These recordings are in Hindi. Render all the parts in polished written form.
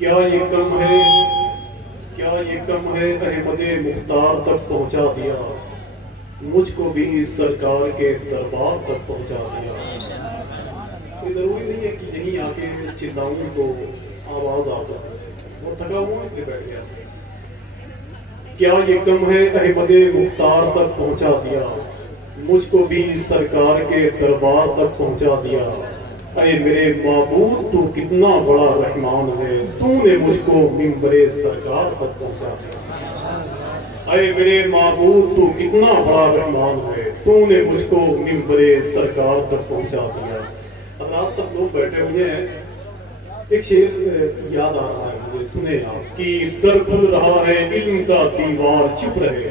क्या ये कम है, क्या ये कम है, अहमदे मुख्तार तक पहुंचा दिया, मुझको भी सरकार के दरबार तक पहुंचा दिया। कोई जरूरी नहीं है कि यहीं आके चिल्लाऊं तो आवाज आ जाए, वो थका हुआ इसलिए बैठ गया। क्या ये कम है, अहमदे मुख्तार तक पहुंचा दिया, मुझको भी सरकार के दरबार तक पहुंचा दिया। अरे मेरे माबूद तू कितना बड़ा रहमान है, तूने मुझको मिंबरे सरकार तक पहुंचा दिया। अरे मेरे माबूद तू कितना बड़ा रहमान है, तूने मुझको मिंबरे सरकार तक पहुंचा दिया। अब सब लोग बैठे हुए हैं, एक शेर याद आ रहा है मुझे, सुने आप कि दर खुल रहा है इल्म का दीवार चुप रहे।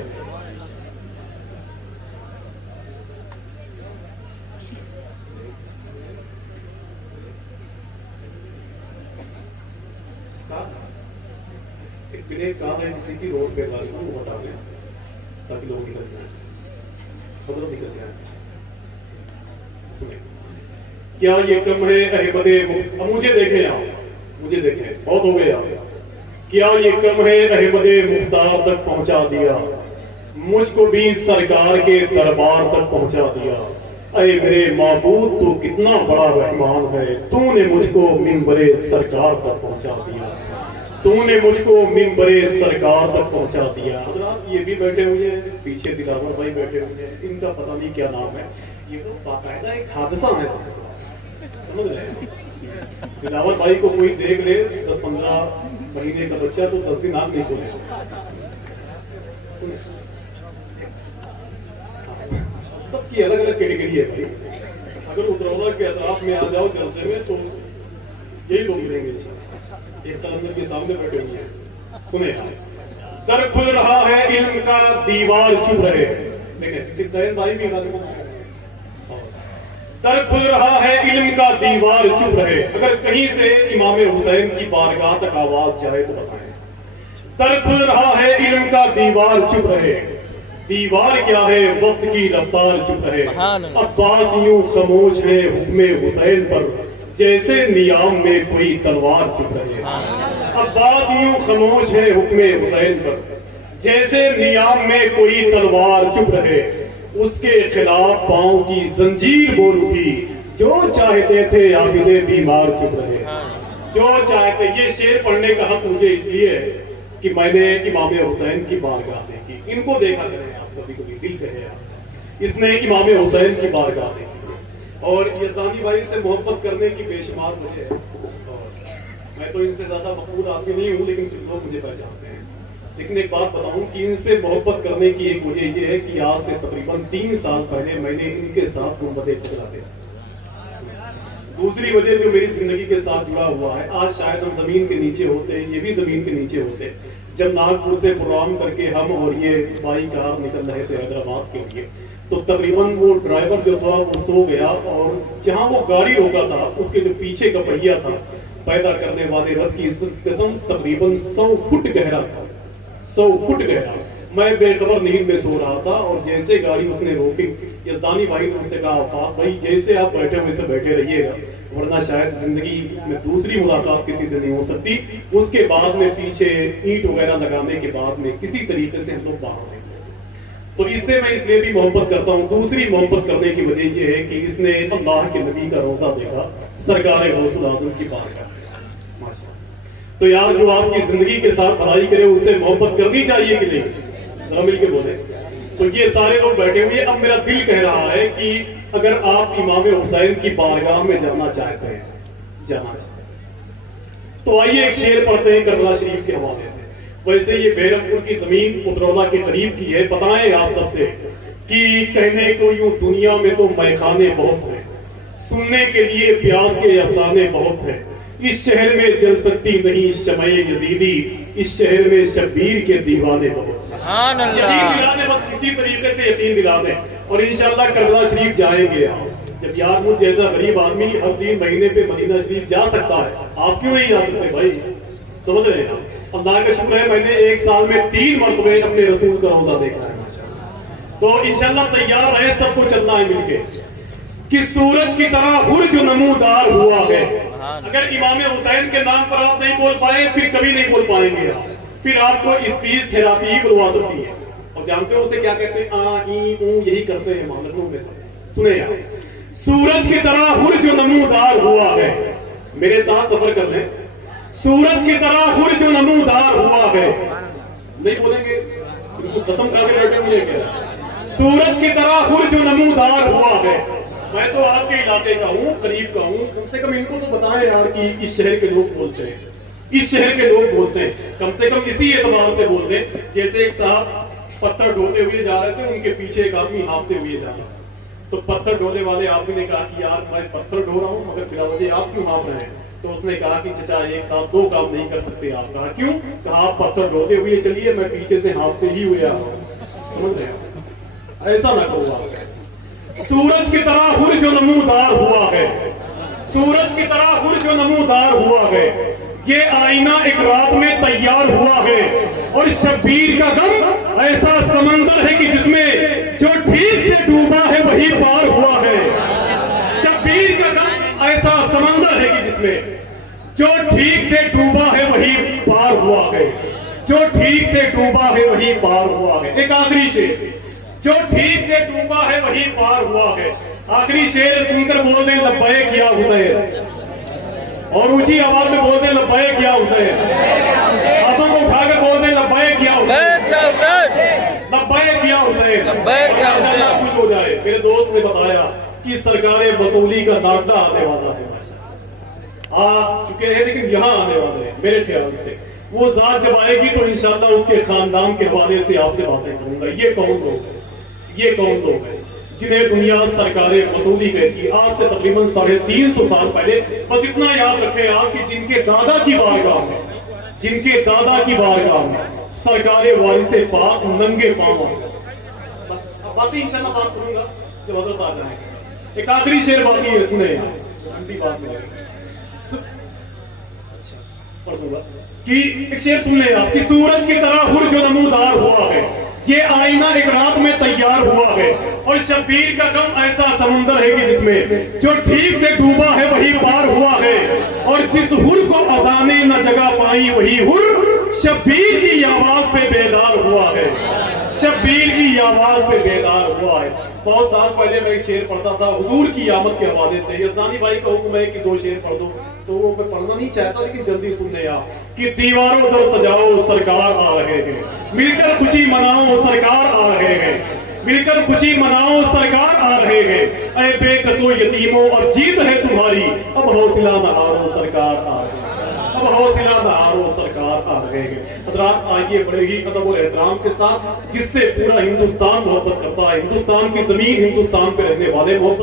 कहा है किसी की रोड पे गाड़ी को हटा दें ताकि लोग निकल जाए, मतलब निकल जाए। सुने, क्या ये कम है अहमदे अब मुझे देखें आप, मुझे देखें, बहुत हो गया। क्या ये कम है अहमदे मुख्तार तक पहुंचा दिया, मुझको भी सरकार के दरबार तक पहुंचा दिया। अरे मेरे माबूद तू कितना बड़ा रहमान है, तूने मुझको मिंबरे सरकार तक पहुंचा दिया, तूने मुझको मिंबरे सरकार तक पहुंचा दिया। ये भी बैठे हुए हैं, पीछे दिलावर भाई बैठे हुए हैं, इनका पता नहीं क्या नाम है, ये तो बाकायदा एक हादसा है, समझ रहे हैं। दिलावर भाई को कोई देख ले 10-15 महीने का बच्चा तो 10 दिन आग नहीं खोले। सबकी अलग अलग कैटेगरी है भाई, अगर उतरौला के अतराफ में आ जाओ जलसे में तो यही लोग मिलेंगे। एक कलंदर के सामने बैठे हुए हैं, सुने, दर खुल रहा है इल्म का दीवार चुप रहे। देखें सिद्धायन भाई भी दर खुल रहा है इल्म का दीवार चुप रहे। अगर कहीं से इमाम हुसैन की बारगाह तक आवाज जाए तो बताएं। दर खुल रहा है इल्म का दीवार चुप रहे, दीवार क्या है वक्त की रफ्तार चुप रहे। अब्बास यूं खामोश है हुक्मे हुसैन पर, जैसे नियाम में कोई तलवार चुप रहे। अब्बास यूं खामोश है हुक्मे हुसैन पर, जैसे नियाम में कोई तलवार चुप रहे। उसके खिलाफ पांव की जंजीर बोल उठी, जो चाहते थे आबिदे बीमार चुप रहे। जो चाहते, ये शेर पढ़ने का हक मुझे इसलिए है कि मैंने इमाम हुसैन की बारगाह देखी। इनको देखा करें आप कभी कभी, दिल कहे आप, इसने इमाम हुसैन की बारगाह देखी और यज़दानी भाई से मोहब्बत करने की बेशुमार मुझे है। और मैं तो इनसे ज्यादा मकबूल आदमी नहीं हूँ, लेकिन कुछ लोग मुझे पहचानते हैं। लेकिन एक बात बताऊं कि इनसे मोहब्बत करने की एक वजह ये है कि आज से तकरीबन 3 साल पहले मैंने इनके साथ गुंबद खुदा देखा। दूसरी वजह जो मेरी जिंदगी के साथ जुड़ा हुआ है, आज शायद हम जमीन के नीचे होते, ये भी जमीन के नीचे होते, जब नागपुर से प्रोग्राम करके हम और ये बाई कार निकल रहे थे हैदराबाद के लिए, तो तकरीबन वो ड्राइवर जो था वो सो गया और जहां वो गाड़ी रोका था उसके जो पीछे का पहिया था, पैदा करने वाले रब की इज्जत कसम, तकरीबन 100 फुट गहरा था, 100 फुट गहरा। मैं बेखबर नींद में सो रहा था और जैसे गाड़ी उसने रोकी, यज़दानी भाई ने उससे कहा, आफाक भाई जैसे आप बैठे हुए से बैठे रहिएगा, वरना शायद जिंदगी में दूसरी मुलाकात किसी से नहीं हो सकती। उसके बाद में पीछे ईंट वगैरह लगाने के बाद में किसी तरीके से हम लोग बाहर नहीं होते। तो इससे मैं इसलिए भी मोहब्बत करता हूँ। दूसरी मोहब्बत करने की वजह यह है कि इसने अल्लाह के नबी का रोजा देखा, सरकार गौसुल आज़म की बारगाह। तो यार जो आपकी जिंदगी के साथ भलाई करे उससे मोहब्बत करनी चाहिए कि नहीं, जरा मिल के बोले। तो ये सारे लोग बैठे हुए, अब मेरा दिल कह रहा है कि अगर आप इमाम हुसैन की बारगाह में जाना चाहते हैं, जाना चाहते हैं, तो आइए एक शेर पढ़ते हैं करबला शरीफ के हवाले से। वैसे ये बेरमपुर की जमीन उतरौला के करीब की है। बताएं आप सबसे कि कहने को यूं दुनिया में तो मैखाने बहुत हैं, सुनने के लिए प्यास के अफसाने बहुत हैं। इस शहर में जल सकती नहीं शमए यजीदी, इस शहर में शब्बीर के दीवाने बहुत। यकीन दिला दे, बस किसी तरीके से यकीन दिला दे और इंशाल्लाह करबला शरीफ जाएंगे आप। जब यार मुझ जैसा गरीब आदमी हर 3 महीने पे मदीना शरीफ जा सकता है, आप क्यों नहीं जा सकते भाई? समझ रहे हैं आप? अल्लाह का शुक्र है मैंने 1 साल में 3 मरतबे अपने रसूल का रोजा देखा है। तो इंशाल्लाह तैयार रहे, सबको चलना है मिलके। कि सूरज की तरह हुर जो नमूदार हुआ है। अगर इमाम हुसैन के नाम पर आप नहीं बोल पाए फिर कभी नहीं बोल पाएंगे आप, फिर आपको स्पीच थेरापी ही बुलवा सकती है। और जानते हो उसे क्या कहते हैं? आ ई ऊ यही करते हैं मोहम्मद में सब। सुने यार, सूरज की तरह हुर जो नमूदार हुआ है, मेरे साथ सफर कर लें। सूरज की तरह हुर जो नमूदार हुआ है, नहीं बोलेंगे? कसम खा के बैठे मुझे क्या? सूरज की तरह हुर जो नमूदार हुआ है। मैं तो आपके इलाके का हूँ, करीब का हूँ, कम से कम इनको तो बताएं यार कि इस शहर के लोग बोलते हैं, इस शहर के लोग बोलते हैं, कम से कम इसी एतबार से बोल दें। जैसे एक साहब पत्थर ढोते हुए जा रहे थे, उनके पीछे एक आदमी हाफते हुए जा रहा, तो पत्थर ढोने वाले आदमी ने कहा कि यार मैं पत्थर ढो रहा हूँ मगर बिला वजह आप क्यों हाफ रहे हैं? तो उसने कहा कि चचा एक साथ दो काम नहीं कर सकते आप। कहा क्यों? कहा आप पत्थर ढोते हुए चलिए, मैं पीछे से हाफते ही हुए आ रहा हूं। समझ रहे? ऐसा ना करो आप। सूरज की तरह हुर जो नमूदार हुआ है, सूरज की तरह हुर जो नमूदार हुआ है, ये आईना एक रात में तैयार हुआ है। और शब्बीर का गम ऐसा समंदर है कि जिसमें जो ठीक से डूबा है वही पार हुआ है। शब्बीर का गम ऐसा समंदर है कि जिसमें जो ठीक से डूबा है वही पार हुआ है, जो ठीक से डूबा है वही पार हुआ है। एक आखिरी शेर, जो ठीक से डूबा है वही पार हुआ है। आखिरी शेर सुनकर बोल दें लब्बैक या हुसैन, और ऊंची आवाज में बोल दें लब्बैक या हुसैन। हाथों को उठाकर बोल दें लब्बैक या हुसैन, लब्बैक या हुसैन। इंशाअल्लाह खुश हो जाए। मेरे दोस्त ने बताया कि सरकारे वसूली का नाटा आने वाला है, आ चुके हैं लेकिन यहाँ आने वाले हैं। मेरे ख्याल से वो जात जब आएगी तो इंशाअल्लाह उसके खानदान के हवाले से आपसे बातें करूंगा। ये कौन लोग हैं? ये कौन लोग हैं जिन्हें दुनिया सरकारें वसूली कहती है? आज से तकरीबन 350 साल पहले। बस इतना याद रखें आप कि जिनके दादा की बारगाह में, जिनके दादा की बारगाह में सरकारें वारिसे पाक नंगे पांव, बस अब बाकी इंशाअल्लाह बात करूंगा जब हजरत आ जाएंगे। एक आखिरी शेर बाकी है, सुने बात में कि एक शेर सुन ले आप कि सूरज की तरह हुर जो नमूदार हुआ है, ये आईना एक रात में तैयार हुआ है। और शब्बीर का गम ऐसा समुंदर है कि जिसमें जो ठीक से डूबा है वही पार हुआ है। और जिस हुर को अजाने न जगह पाई वही हुर शब्बीर की आवाज पे बेदार हुआ है, शब्बीर की आवाज पे बेदार हुआ है। बहुत साल पहले मैं एक शेर पढ़ता था हुजूर की आमद के हवाले से। यजदानी भाई का हुक्म है कि 2 शेर पढ़ दो, तो वो मैं पढ़ना नहीं चाहता लेकिन जल्दी सुन ले आप कि दीवारों दर सजाओ सरकार आ रहे हैं, मिलकर खुशी मनाओ सरकार आ रहे हैं, मिलकर खुशी मनाओ सरकार आ रहे हैं। ऐ बेकसो यतीमों अब जीत है तुम्हारी, अब हौसला न हारो सरकार आ रहे हैं, अब हौसला न हारो सरकार आ रहे हैं। हज़रात आइए बड़े ही अदब और एहतराम के साथ, जिससे पूरा हिंदुस्तान मोहब्बत करता है, हिंदुस्तान की जमीन, हिंदुस्तान पे रहने वाले मोहब्बत